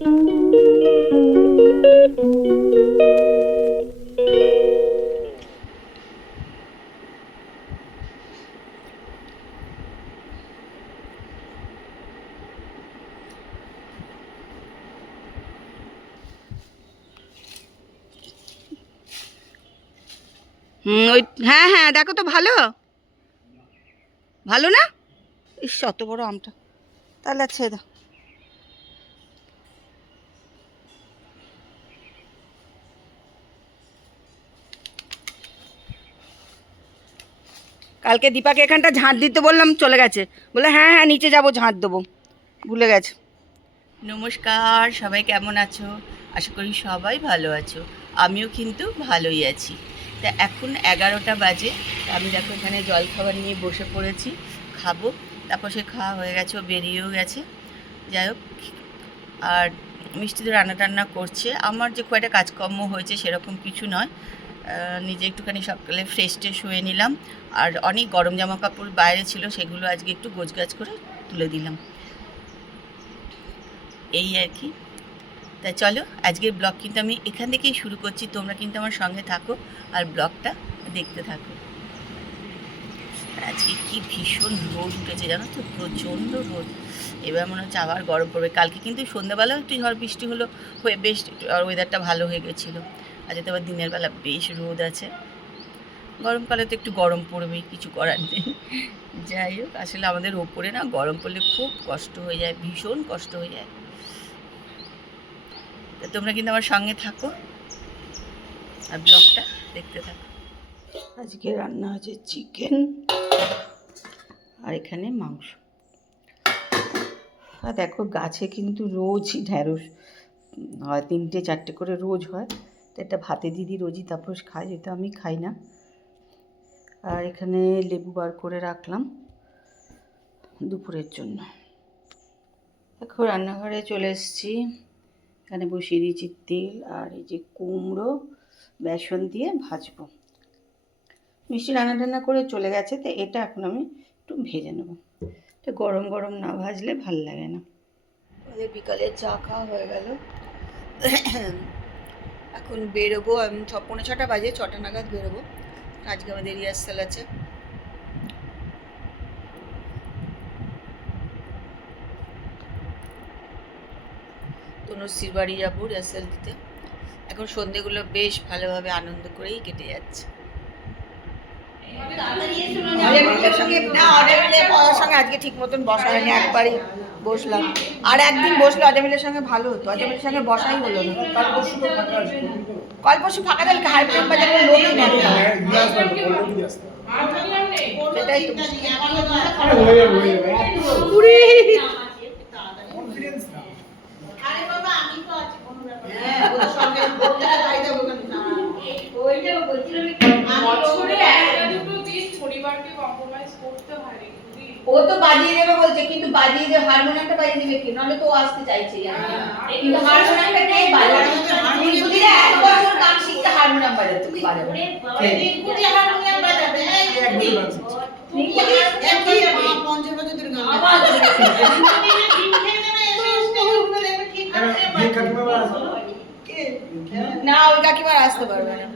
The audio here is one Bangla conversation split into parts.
ওই হ্যাঁ হ্যাঁ দেখো তো ভালো। ভালো না? ইস, অত বড় আমটা। তাহলে আছে দাও। কালকে দীপাকে এখানটা ঝাঁট দিতে বললাম, চলে গেছে। বলে হ্যাঁ হ্যাঁ নিচে যাব, ঝাঁট দেবো। ভুলে গেছে। নমস্কার, সবাই কেমন আছো? আশা করি সবাই ভালো আছো। আমিও কিন্তু ভালোই আছি। তা এখন এগারোটা বাজে। আমি দেখো, এখানে জল খাবার নিয়ে বসে পড়েছি। খাব। তারপর সে খাওয়া হয়ে গেছে, ও বেরিয়েও গেছে। যাই হোক, আর মিষ্টি তো রান্না টান্না করছে। আমার যে কয়টা কাজকর্ম হয়েছে সেরকম কিছু নয়। নিজে একটুখানি সকালে ফ্রেশ ট্রেশ হয়ে নিলাম। আর অনেক গরম জামা কাপড় বাইরে ছিল, সেগুলো আজকে একটু গোছগাছ করে তুলে দিলাম। এই আর কি। তা চলো, আজকের ব্লগ কিন্তু আমি এখান থেকেই শুরু করছি। তোমরা কিন্তু আমার সঙ্গে থাকো আর ব্লগটা দেখতে থাকো। আজকে কি ভীষণ রোদ উঠেছে জানো তো, প্রচণ্ড রোদ। এবার মনে হচ্ছে আবার গরম পড়বে। কালকে কিন্তু সন্ধ্যাবেলাও একটু ঝড় বৃষ্টি হলো, হয়ে বেশ ওয়েদারটা ভালো হয়ে গেছিল। আজকে আবার দিনের বেলা বেশ রোদ আছে। গরমকালে তো একটু গরম পড়বেই কিছু করার নেই। যাই হোক, আসলে আমাদের ওপরে না গরম পড়লে খুব কষ্ট হয়ে যায়, ভীষণ কষ্ট হয়ে যায়। তা তোমরা কিন্তু আমার সঙ্গে থাকো আর ব্লগটা দেখতে থাকো। আজকে রান্না আছে চিকেন আর এখানে মাংস। আর দেখো গাছে কিন্তু রোজই ঢ্যাঁড়স হয়, তিনটে চারটে করে রোজ হয়। তো এটা ভাতে দিদি রোজই তাপস খায়, যেটা আমি খাই না। আর এখানে লেবু বার করে রাখলাম দুপুরের জন্য। এখন রান্নাঘরে চলে এসেছি। এখানে বসিয়ে দিয়েছি তেল আর এই যে কুমড়ো, বেসন দিয়ে ভাজবো। মিষ্টি রান্না টান্না করে চলে গেছে, তো এটা এখন আমি একটু ভেজে নেব। এটা গরম গরম না ভাজলে ভালো লাগে না। ওদের বিকালে চা খাওয়া হয়ে গেল। এখন বেরোবো আমি ছ পৌনে ছটা বাজে ছটা নাগাদ বেরোবো। আজকে আমাদের রিহার্সাল আছে। তনুশ্রীর বাড়ি যাব রিহার্সাল দিতে। এখন সন্ধেগুলো বেশ ভালোভাবে আনন্দ করেই কেটে যাচ্ছে। সঙ্গে আজকে ঠিক মতন বসা হয়নি একবারই। বসলাম। আর একদিন বসলে অজয়মিলের সঙ্গে ভালো হতো। অজয়মিলের সঙ্গে বসাই হলো না। কাল পরশু ফাঁকা দিলে হাইপ্রেম বাজারে লোকই নেই সেটাই তো। বছরে ও তো বাজিয়ে দেবে বলছে কিন্তু বাজিয়ে দেবে হারমোনিয়ামটা বাজিয়ে দিবে কি? নাহলে তো ও আসতে চাইছে কিন্তু হারমোনিয়ামটা নেই বাজানো দিদিরা এক বছর গান শিখতে হারমোনিয়াম বাজাতে পারে। না। রিঙ্কুজি হারমোনিয়াম বাজাবে, কে? না ওই কাকিমার আসতে পারবে না।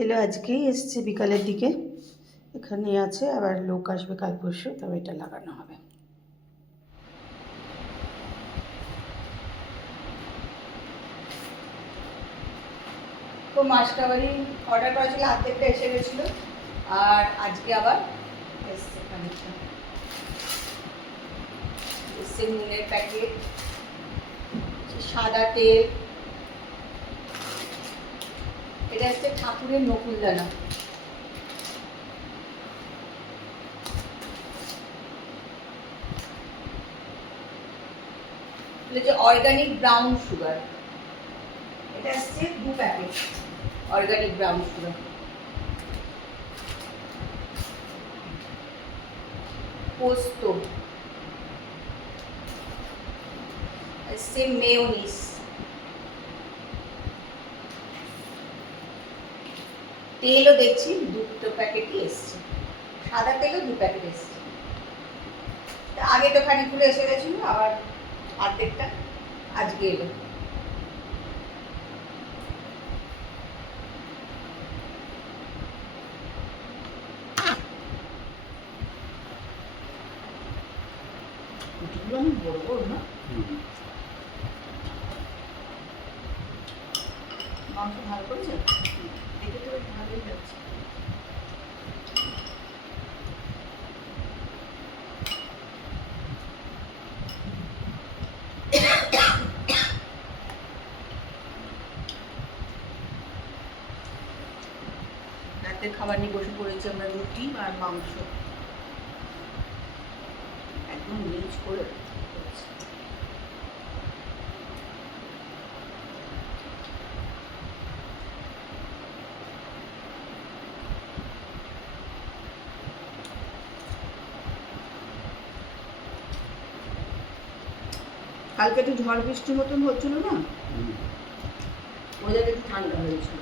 এলো আজকেই এসছে বিকালের দিকে। এখানে আছে, আবার লোক আসবে কাল পরশু, তবে এটা লাগানো হবে। তো মাসকাবারি অর্ডার করা ছিল, হাতেরটা এসে গেছিল। আর আজকে আবার নুনের প্যাকেট সাদা তেল। এটা হচ্ছে ঠাকুরের নকুলদানা। হচ্ছে অর্গানিক ব্রাউন সুগার এটা হচ্ছে দু প্যাকেট। অর্গানিক ব্রাউন সুগার পোস্ত এসছে মেয়নিস তেলও দেখছি দুটো প্যাকেটই এসছে সাদা তেলও দু প্যাকেট এসছে আগে তো খানিকগুলো এসে গেছিল, আবার অর্ধেকটা আজকে এলো। বড় না মাংস ভালো ভালোই রাতের খাবার নিয়ে বসে পড়েছি আমরা রুটি আর মাংস। করে কালকে একটু ঝড় বৃষ্টির মতন হচ্ছিল না? ওয়েদার একটু ঠান্ডা হয়েছিল।